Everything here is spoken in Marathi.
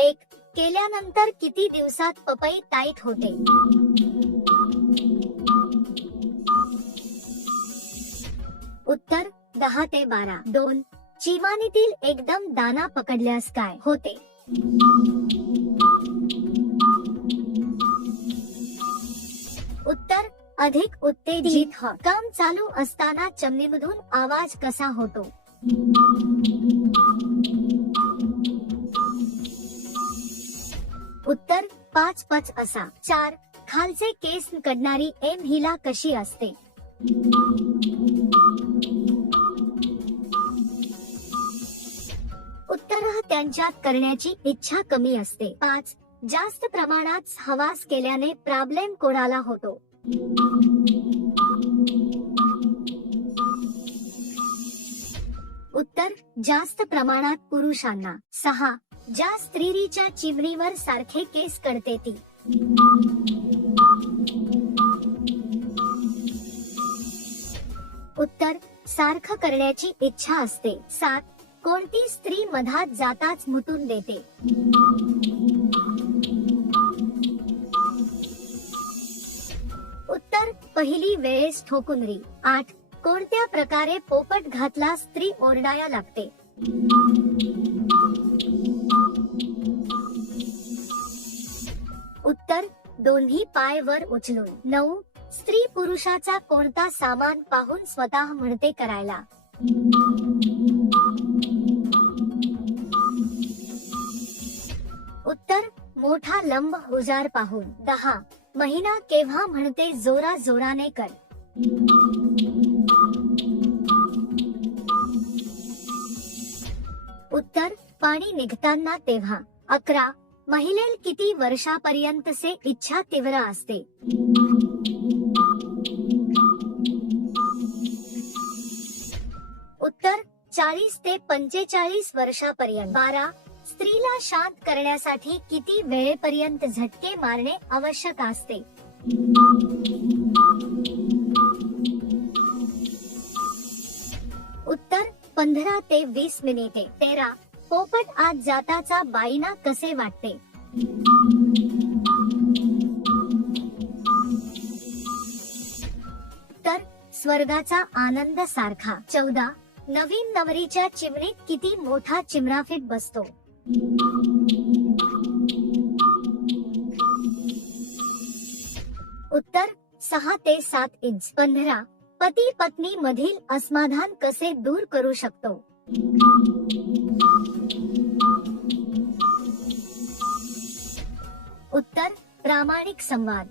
एक केल्यानंतर किती दिवसात पपई टाईट होते? उत्तर 10 ते 12. 2 चिमानीतील एकदम दाना पकडल्यास काय होते? उत्तर अधिक उत्तेजित हो. काम चालू असताना चमनीमधून आवाज कसा होतो? उत्तर 5 असा. 4 खालचे केस काढणारी एम हिला कशी असते? उत्तर त्यांच्यात करण्याची इच्छा कमी असते. 5 जास्त प्रमाणात हवास केल्याने प्रॉब्लेम कोणाला होतो? उत्तर जास्त प्रमाणात पुरुषांना. 6 ज्या स्त्रीच्या चिमणीवर सारखे केस कळते ती? उत्तर सारखं करण्याची इच्छा असते. 7 कोणती स्त्री मधात जाताच मुतून देते? उत्तर पहिली वेळेस ठोकुनरी. 8 कोणत्या प्रकारे पोपट घातला स्त्री ओरडाया लागते? उत्तर दोन्ही पाय वर उचलून. 9 स्त्री पुरुषाचा कोणता सामान पाहून स्वतः म्हणते करायला? उत्तर मोठा लंब उजार पाहून. 10 महिना केव्हा म्हणते जोरा जोराने कर? उत्तर पाणी निघताना तेव्हा. 11 महिलेला किती वर्षापर्यंतचे इच्छा तीव्र असते? उत्तर 40 ते 45 वर्षापर्यंत. 12 स्त्रीला शांत करण्यासाठी किती वेळेपर्यंत झटके मारणे आवश्यक असते? उत्तर 15 ते 20 मिनिटे. 13 पोपट आत जाताचा बाईंना कसे वाटते? उत्तर स्वर्गाचा आनंद सारखा. 14 नवीन नवरीच्या चिमणीत किती मोठा चिमणा फिट बसतो? उत्तर 6 ते 7 इंच. 15 पती पत्नी मधील असमाधान कसे दूर करू शकतो? उत्तर प्रामाणिक संवाद.